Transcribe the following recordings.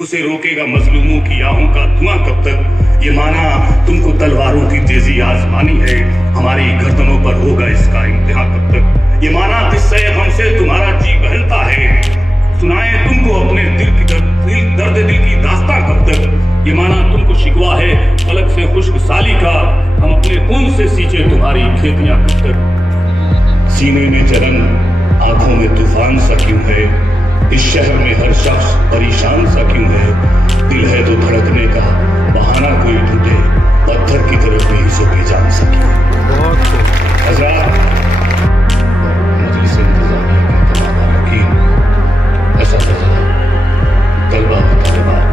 उसे रोकेगा मजलूमों की आहों का धुआं कब तक। ये माना तुमको तलवारों की तेजी आजमानी है, हमारी गर्दनों पर होगा इसका इम्तिहान कब तक। ये माना किस्से हमसे तुम्हारा जी बहलता है, सुनाए तुमको अपने दिल की दास्तां कब तक। ये माना तुमको शिकवा है फलक से खुश्क साली का, हम अपने खून से सींचे तुम्हारी खेतियां कब तक। सीने में जलन आंखों में तूफान सा क्यों है, इस शहर में हर शख्स परेशान सा क्यों है। दिल है तो धड़कने का बहाना कोई ढूंढे, पत्थर की तरफ भी इसे बेजान सा क्यों है। हज़रात, मजलिस इंतज़ामिया के तमाम अरकान, असातिज़ा, तलबा व तालिबात,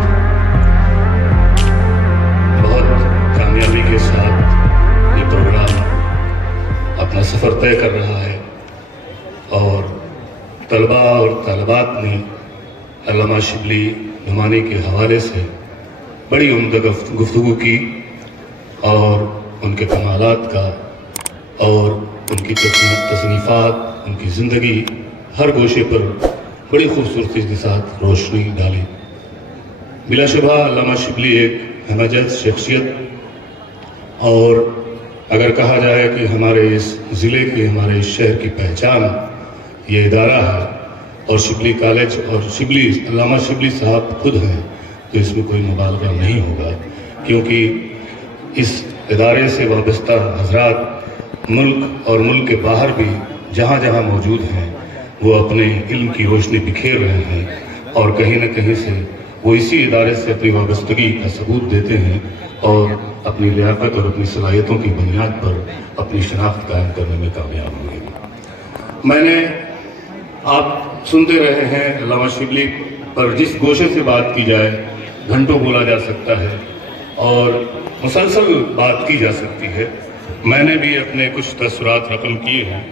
बहुत कामयाबी के साथ ये प्रोग्राम अपना सफ़र तय कर रहा है और तलबा और तालिबात ने अल्लामा शिबली नुमानी के हवाले से बड़ी उम्दा गुफ्तगू की और उनके कमालात का और उनकी तसनीफ़ात, उनकी ज़िंदगी हर गोशे पर बड़ी खूबसूरती के साथ रोशनी डाली। बिलाशुबा अल्लामा शिबली एक हमजद शख्सियत और अगर कहा जाए कि हमारे इस ज़िले की, हमारे इस शहर की पहचान ये इदारा है और शिबली कॉलेज और अल्लामा शिबली साहब खुद हैं, तो इसमें कोई मुबालगा नहीं होगा, क्योंकि इस इदारे से वाबस्ता हजरात मुल्क और मुल्क के बाहर भी जहाँ जहाँ मौजूद हैं वो अपने इल्म की रोशनी बिखेर रहे हैं और कहीं न कहीं से वो इसी इदारे से अपनी वाबस्तगी का सबूत देते हैं और अपनी लियाकत और अपनी सलाहियतों की बुनियाद पर अपनी शनाख्त कायम करने में कामयाब हुए। मैंने आप सुनते रहे हैं अल्लामा शिबली पर जिस गोशे से बात की जाए घंटों बोला जा सकता है और मुसलसल बात की जा सकती है। मैंने भी अपने कुछ तसरात रकम किए हैं।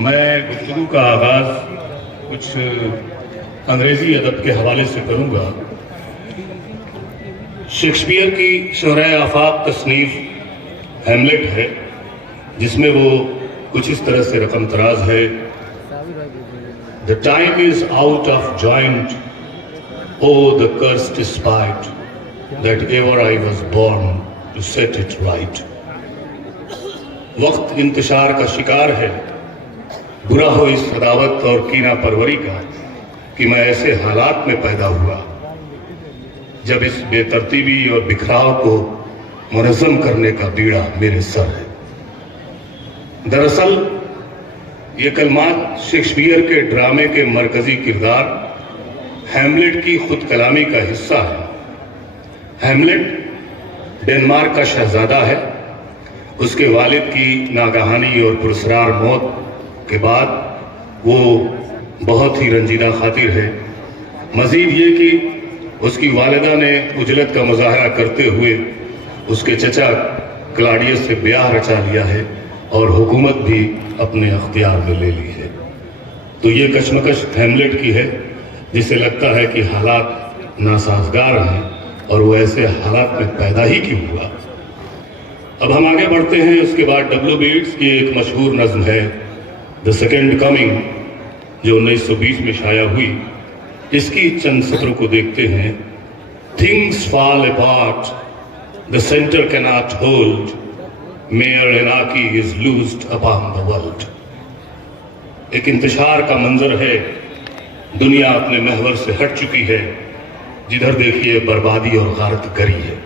मैं गुफ्तगू का आगाज़ कुछ अंग्रेज़ी अदब के हवाले से करूँगा। शेक्सपियर की शोहराए आफाक तसनीफ़ हैमलेट है, जिसमें वो कुछ इस तरह से रकम तराज है: The time is out of joint, oh the cursed spite, that ever I was born to set it right. वक्त इंतशार का शिकार है, बुरा हो इस अदावत और कीना परवरी का कि मैं ऐसे हालात में पैदा हुआ जब इस बेतरतीबी और बिखराव को मुनज़्ज़म करने का बीड़ा मेरे सर है। दरअसल ये कलमात शेक्सपियर के ड्रामे के मरकजी किरदार हैमलेट की खुद कलामी का हिस्सा है। हैमलेट डेनमार्क का शहजादा है। उसके वालिद की नागहानी और पुरस्कार मौत के बाद वो बहुत ही रंजीदा खातिर है। मज़ीद ये कि उसकी वालिदा ने उजलत का मुजाहरा करते हुए उसके चचा क्लाडियस से ब्याह रचा लिया है और हुकूमत भी अपने अख्तियार में ले ली है। तो ये कशमकश हैमलेट की है, जिसे लगता है कि हालात नासाजगार हैं और वो ऐसे हालात में पैदा ही क्यों हुआ। अब हम आगे बढ़ते हैं। उसके बाद डब्ल्यू बीट्स की एक मशहूर नज़्म है द सेकेंड कमिंग, जो 1920 में शाया हुई। इसकी चंद सत्रों को देखते हैं। Things fall apart, the centre can not hold, mayor anarchy is लूज्ड upon the world. एक इंतशार का मंजर है, दुनिया अपने महवर से हट चुकी है, जिधर देखिए बर्बादी और गारत गरी है।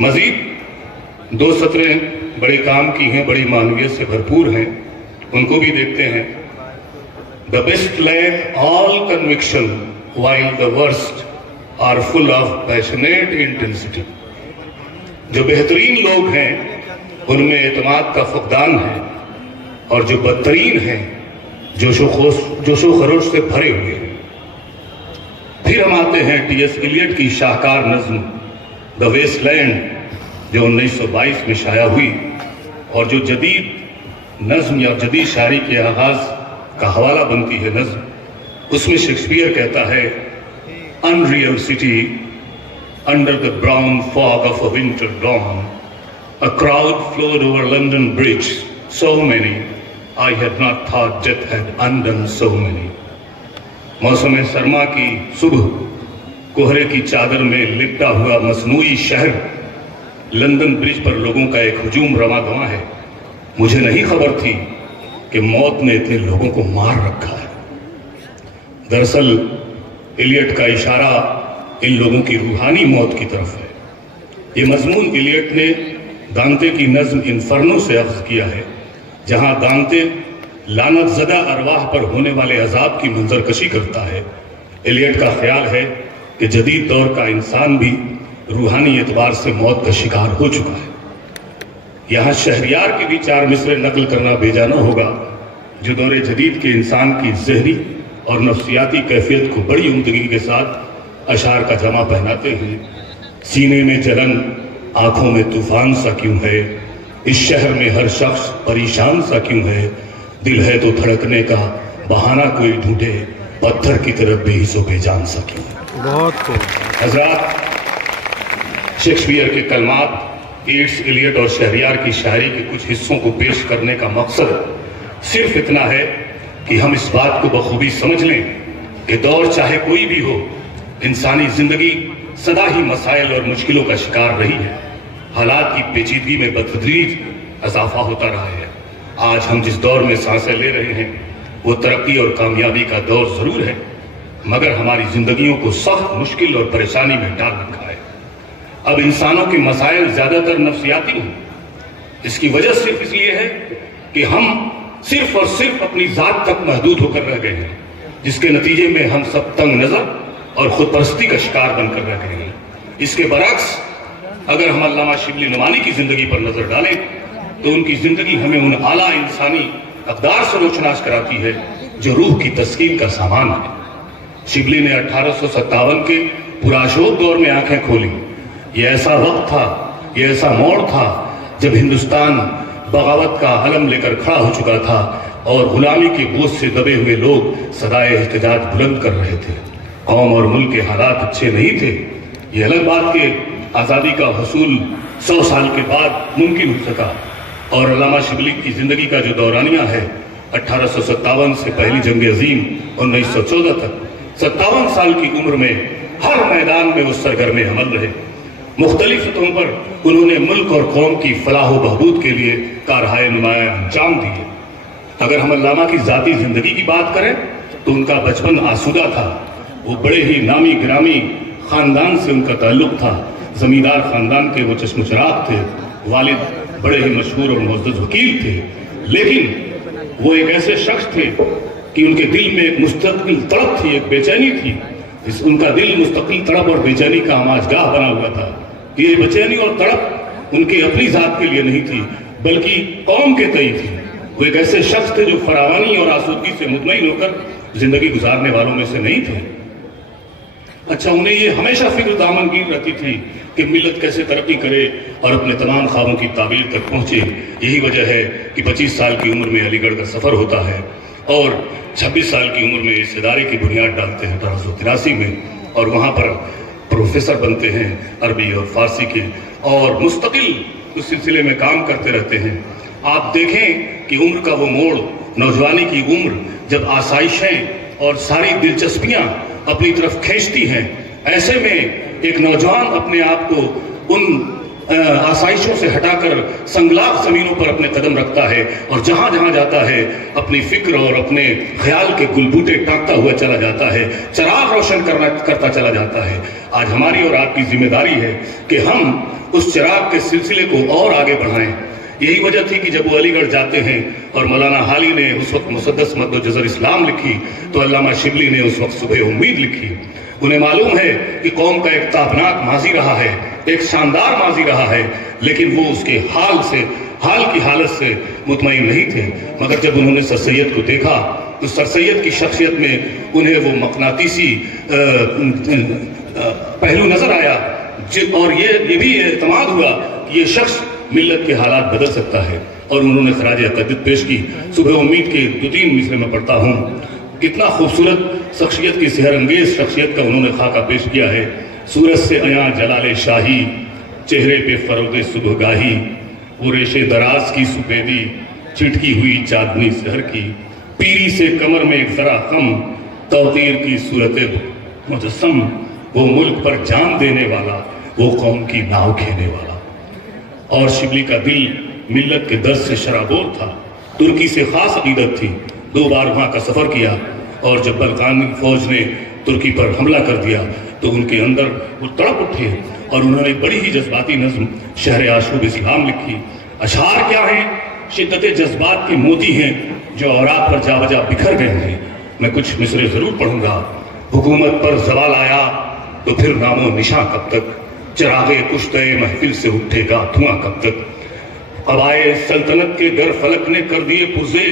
मजीद दो सतरें बड़े काम की हैं, बड़ी मानवीयत से भरपूर हैं, उनको भी देखते हैं। The best lack all conviction while the worst are full of passionate intensity. जो बेहतरीन लोग हैं उनमें एतमाद का फुकदान है और जो बदतरीन हैं जोशो खरोश से भरे हुए हैं। फिर हम आते हैं टी.एस. इलियट की शाहकार नज़्म द वेस्टलैंड, जो 1922 में शाया हुई और जो जदीद नज़्म या जदीद शायरी के आगाज़ का हवाला बनती है नज़्म। उसमें शेक्सपियर कहता है, unreal city under the brown fog of a winter dawn, a crowd flowed over London Bridge, so many I had not thought death had undone so many. मौसम सरमा की सुबह कोहरे की चादर में लिपटा हुआ मसनूई शहर, लंदन ब्रिज पर लोगों का एक हुजूम रमा गवां है। मुझे नहीं खबर थी कि मौत ने इतने लोगों को मार रखा है। दरअसल इलियट का इशारा इन लोगों की रूहानी मौत की तरफ है। ये मजमून इलियट ने दांते की नज्म इन्फर्नो से अख्ज़ किया है, जहां दांते लानत ज़दा अरवाह पर होने वाले अजाब की मंजरकशी करता है। इलियट का ख्याल है कि जदीद दौर का इंसान भी रूहानी एतबार से मौत का शिकार हो चुका है। यहाँ शहरियार के भी 4 मिसरे नकल करना बेजाना होगा, जो दौरे जदीद के इंसान की ज़हनी और नफ्सियाती कैफियत को बड़ी उम्दगी के साथ अशार का जमा पहनाते हैं। सीने में जलन, आंखों में तूफान सा क्यों है, इस शहर में हर शख्स परेशान सा क्यों है, दिल है तो धड़कने का बहाना कोई ढूंढे, पत्थर की तरफ बेहिस्सो बेजान सा क्यों है। बहुत खूब। हजरात, शेक्सपियर के कलमात, ईट्स, इलियट और शहरियार की शायरी के कुछ हिस्सों को पेश करने का मकसद सिर्फ इतना है कि हम इस बात को बखूबी समझ लें कि दौर चाहे कोई भी हो, इंसानी जिंदगी सदा ही मसाइल और मुश्किलों का शिकार रही है। हालात की पेचीदगी में बतदरीज इजाफा होता रहा है। आज हम जिस दौर में सांसें ले रहे हैं वो तरक्की और कामयाबी का दौर जरूर है, मगर हमारी जिंदगियों को सख्त मुश्किल और परेशानी में डाल रखा है। अब इंसानों के मसाइल ज्यादातर नफ्सियाती हैं। इसकी वजह सिर्फ इसलिए है कि हम सिर्फ और सिर्फ अपनी जात तक महदूद होकर रह गए हैं, जिसके नतीजे में हम सब तंग नजर और खुदपरस्ती का शिकार बनकर रह गए हैं। इसके बरक्स अगर हम अल्लामा शिबली नुमानी की जिंदगी पर नजर डालें तो उनकी जिंदगी हमें उन आला इंसानी अक़दार से रोशनास कराती है जो रूह की तस्कीन का सामान है। शिबली ने 1857 के पुराशोक दौर में आंखें खोली। ये ऐसा वक्त था, ये ऐसा मोड़ था जब हिंदुस्तान बगावत का अलम लेकर खड़ा हो चुका था और गुलामी के बोझ से दबे हुए लोग सदाए एहतजाज बुलंद कर रहे थे। कौम और मुल्क के हालात अच्छे नहीं थे। ये अलग बात कि आज़ादी का हसूल 100 साल के बाद मुमकिन हो सका और अल्लामा शिबली की जिंदगी का जो दौरानिया है 1857 से पहली जंग अजीम 1914 तक, 57 साल की उम्र में हर मैदान में वो सरगर्म अमल रहे। मुख्तलिफ सतहों पर उन्होंने मुल्क और कौम की फलाह व बहबूद के लिए कारहाय नुमाया अंजाम दिए। अगर हम अल्लामा की जाती जिंदगी की बात करें तो उनका बचपन आसूदा था। वो बड़े ही नामी गिरामी खानदान से उनका ताल्लुक था। जमींदार खानदान के वो चश्म चिराग थे। वालिद बड़े ही मशहूर और मुअज़्ज़ज़ वकील थे, लेकिन वो एक ऐसे शख्स थे कि उनके दिल में एक मुस्तकिल तड़प थी, एक बेचैनी थी। उनका दिल मुस्तकिल तड़प और बेचैनी का आमाजगाह बना हुआ था। ये बेचैनी और तड़प उनकी अपनी जात के लिए नहीं थी, बल्कि कौम के तई थी। वो एक ऐसे शख्स थे जो फरावानी और आसूदगी से मुतमईन होकर जिंदगी गुजारने वालों में से नहीं थे। अच्छा, उन्हें ये हमेशा फिक्र दामनगीर रहती थी कि मिल्लत कैसे तरक्की करे और अपने तमाम ख्वाबों की ताबीर तक पहुंचे। यही वजह है कि 25 साल की उम्र में अलीगढ़ का सफर होता है और 26 साल की उम्र में इस इदारे की बुनियाद डालते हैं 1883 में, और वहाँ पर प्रोफेसर बनते हैं अरबी और फारसी के, और मुस्तकिल उस सिलसिले में काम करते रहते हैं। आप देखें कि उम्र का वो मोड़, नौजवानी की उम्र, जब आसाइशें और सारी दिलचस्पियां अपनी तरफ खींचती हैं, ऐसे में एक नौजवान अपने आप को उन आसाइशों से हटाकर संगलाब जमीनों पर अपने कदम रखता है और जहां जहां जाता है अपनी फिक्र और अपने ख्याल के गुलबूटे टांगता हुआ चला जाता है, चिराग रोशन करता चला जाता है। आज हमारी और आपकी जिम्मेदारी है कि हम उस चिराग के सिलसिले को और आगे बढ़ाएं। यही वजह थी कि जब वो अलीगढ़ जाते हैं और मौलाना हाली ने उस वक्त मुसद्दस मद्दो जज़र इस्लाम लिखी, तो अल्लामा शिबली ने उस वक्त सुबह उम्मीद लिखी। उन्हें मालूम है कि कौम का एक ताबनाक माजी रहा है, एक शानदार माजी रहा है, लेकिन वो उसके हाल की हालत से मुतमईन नहीं थे। मगर जब उन्होंने सर सैयद को देखा तो सर सैयद की शख्सियत में उन्हें वो मकनातीसी पहलू नजर आया, और ये भी एतमाद हुआ कि ये शख्स मिल्लत के हालात बदल सकता है, और उन्होंने खराज अक़ीदत पेश की। सुबह उम्मीद के 2-3 मिसरे में पढ़ता हूँ। कितना खूबसूरत शख्सियत की सेहर अंगेज शख्सियत का उन्होंने खाका पेश किया है। सूरज से अयां जलाले शाही, चेहरे पे फरोदे सुबहगाही, वो रेशे दराज की सुपेदी, चिटकी हुई चांदनी सहर की, पीरी से कमर में एक जरा कम, तौकीर की सूरत मुजस्सम, وہ ملک پر جان دینے والا، وہ قوم کی ناؤ کھینے والا۔ اور شبلی کا دل ملت کے درد سے شرابور تھا، ترکی سے خاص عقیدت تھی، 2 بار وہاں کا سفر کیا، اور جب بلقانی فوج نے ترکی پر حملہ کر دیا تو ان کے اندر وہ تڑپ اٹھے اور انہوں نے بڑی ہی جذباتی نظم شہر آشوب اسلام لکھی۔ اشعار کیا ہیں؟ شدت جذبات کے موتی ہیں جو اوراق پر جا بجا بکھر گئے ہیں۔ میں کچھ مصرے ضرور پڑھوں گا۔ حکومت پر زوال آیا تو پھر نام و نشاں کب تک، چراغ کشتہ محفل سے اٹھے گا دھواں کب تک، قبائے سلطنت کے در فلک نے کر دیے پرزے،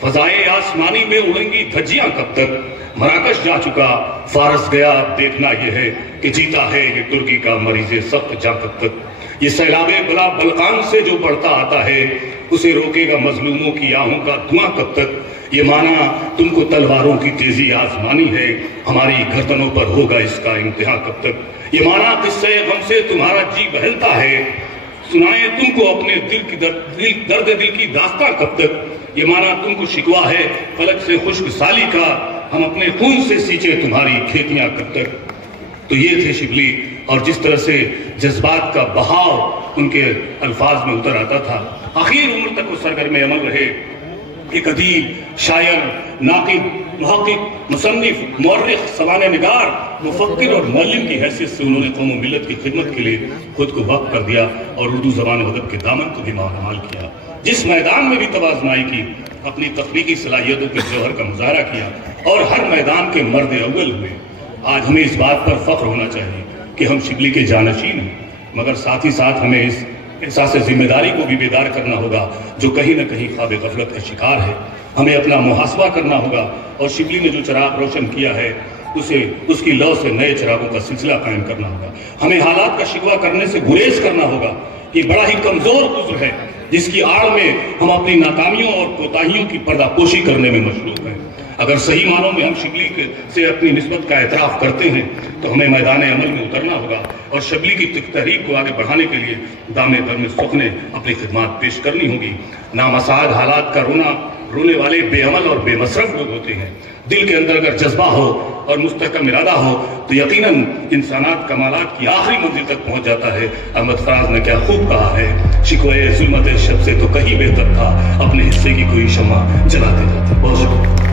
فضائے آسمانی میں اڑیں گی دھجیاں کب تک، مراکش جا چکا فارس گیا، دیکھنا یہ ہے کہ جیتا ہے یہ ترکی کا مریض سخت جاں کب تک، یہ سیلاب بلا بلقان سے جو بڑھتا آتا ہے اسے روکے گا مظلوموں کی آہوں کا دھواں کب تک، یہ مانا تم کو تلواروں کی تیزی آزمانی ہے، ہماری گردنوں پر ہوگا اس کا امتحان کب تک، یہ مانا قصہ غم سے تمہارا جی بہلتا ہے، سنائیں تم کو اپنے درد دل کی داستاں کب تک، یہ مانا تم کو شکوا ہے فلک سے خشک سالی کا، ہم اپنے خون سے سینچے تمہاری کھیتیاں کب تک۔ تو یہ تھے شبلی، اور جس طرح سے جذبات کا بہاؤ ان کے الفاظ میں اتر آتا تھا۔ آخر عمر تک وہ سرگرم عمل رہے، ایک ادیب، شاعر، ناقد، محقق، مصنف، مورخ، سوانح نگار، مفکر اور معلم کی حیثیت سے انہوں نے قوم و ملت کی خدمت کے لیے خود کو وقف کر دیا اور اردو زبان و ادب کے دامن کو بھی مہمان کیا۔ جس میدان میں بھی توازنائی کی، اپنی تخلیقی صلاحیتوں کے جوہر کا مظاہرہ کیا اور ہر میدان کے مرد اول ہوئے۔ آج ہمیں اس بات پر فخر ہونا چاہیے کہ ہم شبلی کے جانشین ہیں، مگر ساتھ ہی ساتھ ہمیں اس احساس ذمہ داری کو بھی بیدار کرنا ہوگا جو کہیں نہ کہیں خواب غفلت کا شکار ہے۔ ہمیں اپنا محاسبہ کرنا ہوگا اور شبلی نے جو چراغ روشن کیا ہے اس کی لو سے نئے چراغوں کا سلسلہ قائم کرنا ہوگا۔ ہمیں حالات کا شکوہ کرنے سے گریز کرنا ہوگا۔ یہ بڑا ہی کمزور عذر ہے جس کی آڑ میں ہم اپنی ناکامیوں اور کوتاہیوں کی پردہ پوشی کرنے میں مشغول ہیں۔ اگر صحیح معنوں میں ہم شبلی سے اپنی نسبت کا اعتراف کرتے ہیں تو ہمیں میدان عمل میں اترنا ہوگا اور شبلی کی تحریک کو آگے بڑھانے کے لیے دامے در میں سخنے اپنی خدمات پیش کرنی ہوگی۔ نامساعد حالات کا رونے والے بے عمل اور بے مصرف لوگ ہوتے ہیں۔ دل کے اندر اگر جذبہ ہو اور مستحکم ارادہ ہو تو یقیناً انسانات کمالات کی آخری منزل تک پہنچ جاتا ہے۔ احمد فراز نے کیا خوب کہا ہے، شکوے ظلمت شب سے تو کہیں بہتر تھا اپنے حصے کی کوئی شمع جلاتے جاتے۔ بہت شکریہ۔